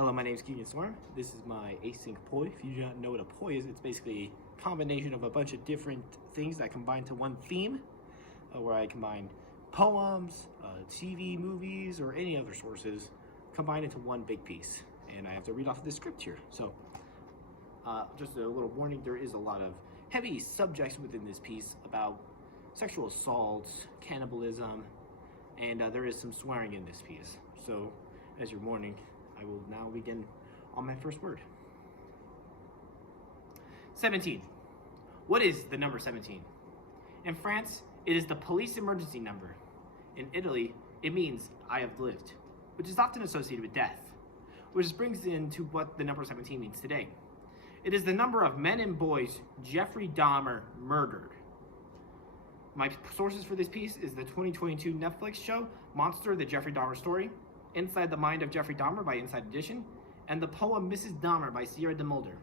Hello, my name is Keagan. This is my async POI. If you do not know what a POI is, it's basically a combination of a bunch of different things that combine to one theme, where I combine poems, TV, movies, or any other sources combined into one big piece. And I have to read off this script here. So, just a little warning, there is a lot of heavy subjects within this piece about sexual assaults, cannibalism, and there is some swearing in this piece. So, as your warning, I will now begin on my first word. 17. What is the number 17? In France, it is the police emergency number. In Italy, it means I have lived, which is often associated with death, which brings into what the number 17 means today. It is the number of men and boys Jeffery Dahmer murdered. My sources for this piece is the 2022 Netflix show, Monster, the Jeffery Dahmer Story, Inside the Mind of Jeffrey Dahmer by Inside Edition, and the poem Mrs. Dahmer by Sierra de Mulder.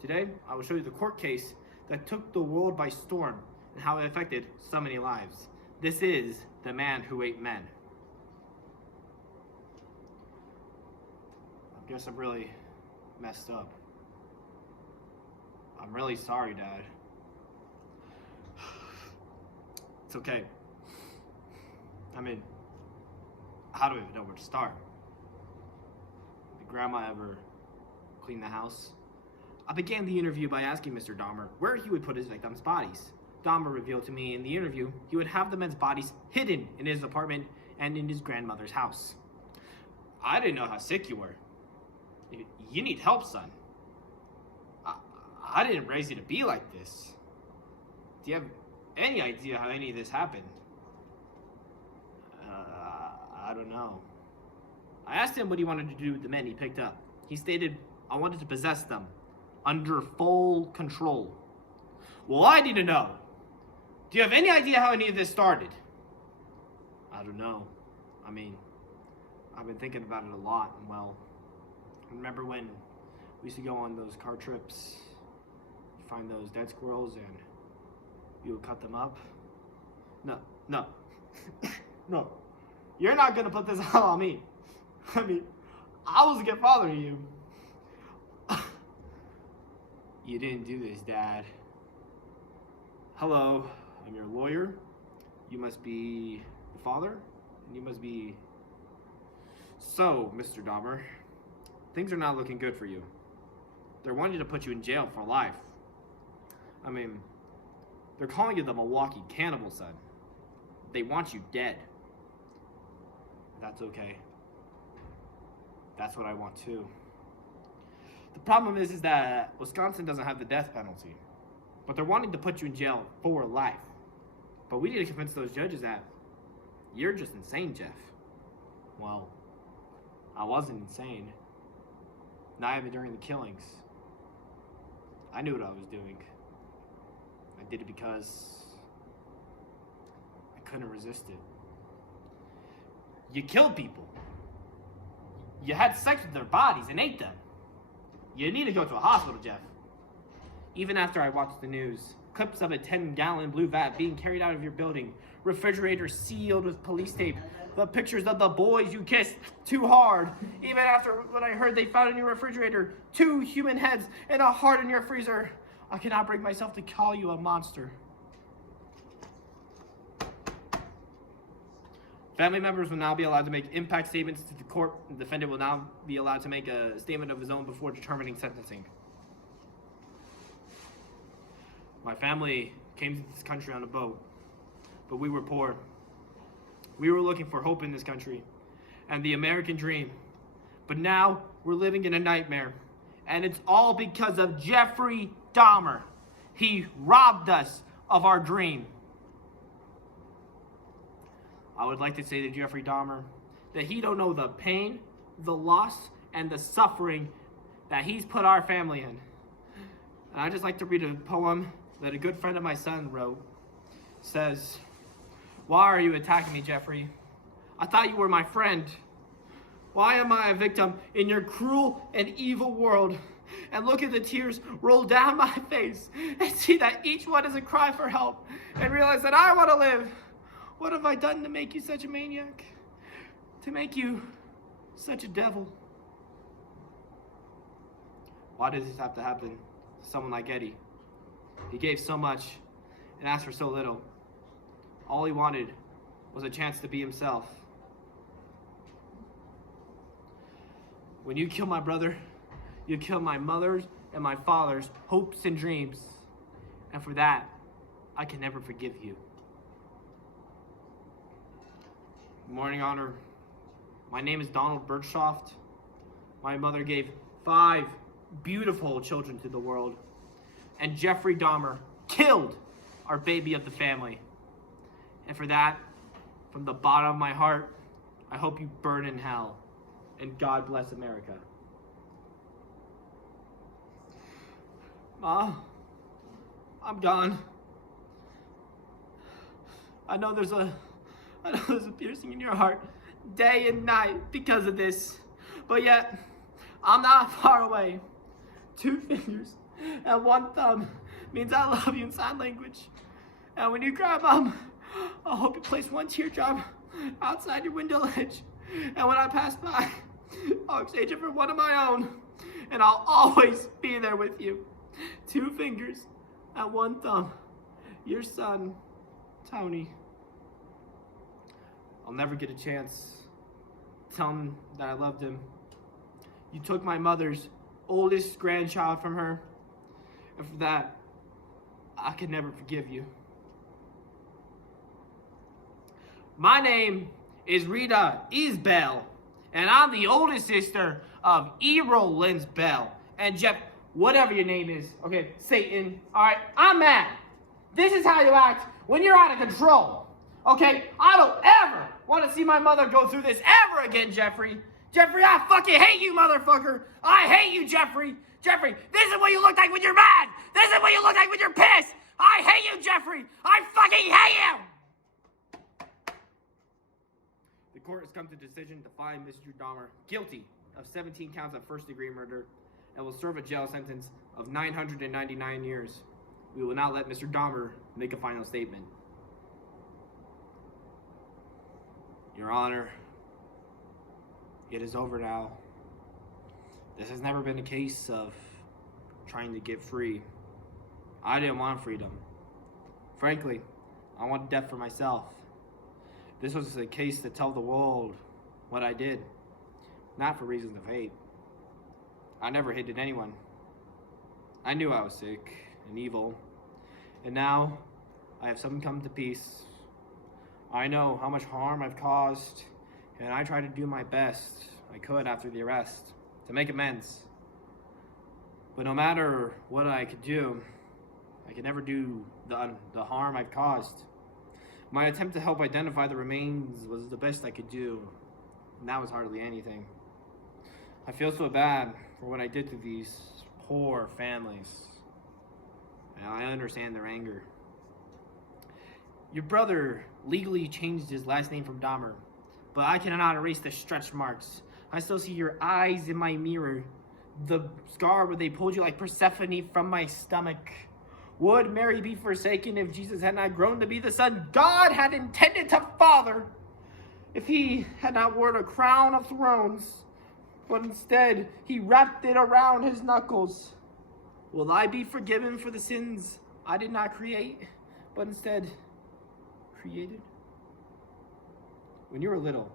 Today, I will show you the court case that took the world by storm and how it affected so many lives. This is The Man Who Ate Men. I guess I'm really messed up. I'm really sorry, Dad. It's okay. I mean, how do I even know where to start? Did Grandma ever clean the house? I began the interview by asking Mr. Dahmer where he would put his victims' bodies. Dahmer revealed to me in the interview he would have the men's bodies hidden in his apartment and in his grandmother's house. I didn't know how sick you were. You need help, son. I didn't raise you to be like this. Do you have any idea how any of this happened? I don't know. I asked him what he wanted to do with the men he picked up. He stated, I wanted to possess them under full control. Well, I need to know. Do you have any idea how any of this started? I don't know. I mean, I've been thinking about it a lot, and well, remember when we used to go on those car trips, find those dead squirrels, and you would cut them up? No. No. You're not gonna put this all on me. I mean, I was gonna bother you. You didn't do this, Dad. Hello, I'm your lawyer. You must be the father, and you must be... So, Mr. Dahmer, things are not looking good for you. They're wanting to put you in jail for life. I mean, they're calling you the Milwaukee cannibal, son. They want you dead. That's okay. That's what I want too. The problem is that Wisconsin doesn't have the death penalty, but they're wanting to put you in jail for life. But we need to convince those judges that you're just insane, Jeff. Well, I wasn't insane. Not even during the killings. I knew what I was doing. I did it because I couldn't resist it. You killed people. You had sex with their bodies and ate them. You need to go to a hospital, Jeff. Even after I watched the news, clips of a 10-gallon blue vat being carried out of your building, refrigerators sealed with police tape, the pictures of the boys you kissed too hard. Even after what I heard they found in your refrigerator, 2 human heads and a heart in your freezer, I cannot bring myself to call you a monster. Family members will now be allowed to make impact statements to the court. The defendant will now be allowed to make a statement of his own before determining sentencing. My family came to this country on a boat, but we were poor. We were looking for hope in this country and the American dream. But now we're living in a nightmare, and it's all because of Jeffrey Dahmer. He robbed us of our dream. I would like to say to Jeffrey Dahmer that he don't know the pain, the loss, and the suffering that he's put our family in. And I'd just like to read a poem that a good friend of my son wrote. It says, why are you attacking me, Jeffrey? I thought you were my friend. Why am I a victim in your cruel and evil world? And look at the tears roll down my face and see that each one is a cry for help and realize that I want to live. What have I done to make you such a maniac? To make you such a devil? Why does this have to happen to someone like Eddie? He gave so much and asked for so little. All he wanted was a chance to be himself. When you kill my brother, you kill my mother's and my father's hopes and dreams. And for that, I can never forgive you. Good morning, Honor. My name is Donald Birchsoft. My mother gave 5 beautiful children to the world. And Jeffrey Dahmer killed our baby of the family. And for that, from the bottom of my heart, I hope you burn in hell. And God bless America. Ma, I'm gone. I know there's a piercing in your heart day and night because of this. But yet, I'm not far away. 2 fingers and 1 thumb means I love you in sign language. And when you cry, Mom, I hope you place 1 teardrop outside your window ledge. And when I pass by, I'll exchange it for 1 of my own. And I'll always be there with you. 2 fingers and 1 thumb. Your son, Tony. I'll never get a chance to tell him that I loved him. You took my mother's oldest grandchild from her. And for that, I can never forgive you. My name is Rita Isbell, and I'm the oldest sister of Errol Lens Bell. And Jeff, whatever your name is, okay, Satan, all right, I'm mad. This is how you act when you're out of control, okay? I don't ever want to see my mother go through this ever again, Jeffrey. Jeffrey, I fucking hate you, motherfucker. I hate you, Jeffrey. Jeffrey, this is what you look like when you're mad. This is what you look like when you're pissed. I hate you, Jeffrey. I fucking hate you. The court has come to the decision to find Mr. Dahmer guilty of 17 counts of first-degree murder and will serve a jail sentence of 999 years. We will now let Mr. Dahmer make a final statement. Your Honor, it is over now. This has never been a case of trying to get free. I didn't want freedom. Frankly, I wanted death for myself. This was a case to tell the world what I did, not for reasons of hate. I never hated anyone. I knew I was sick and evil, and now I have come to peace. I know how much harm I've caused, and I tried to do my best I could after the arrest to make amends. But no matter what I could do, I could never do the harm I've caused. My attempt to help identify the remains was the best I could do, and that was hardly anything. I feel so bad for what I did to these poor families, and I understand their anger. Your brother legally changed his last name from Dahmer, but I cannot erase the stretch marks. I still see your eyes in my mirror, the scar where they pulled you like Persephone from my stomach. Would Mary be forsaken if Jesus had not grown to be the son God had intended to father? If he had not worn a crown of thorns, but instead he wrapped it around his knuckles? Will I be forgiven for the sins I did not create, but instead created? When you were little,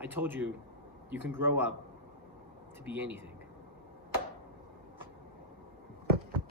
I told you you can grow up to be anything.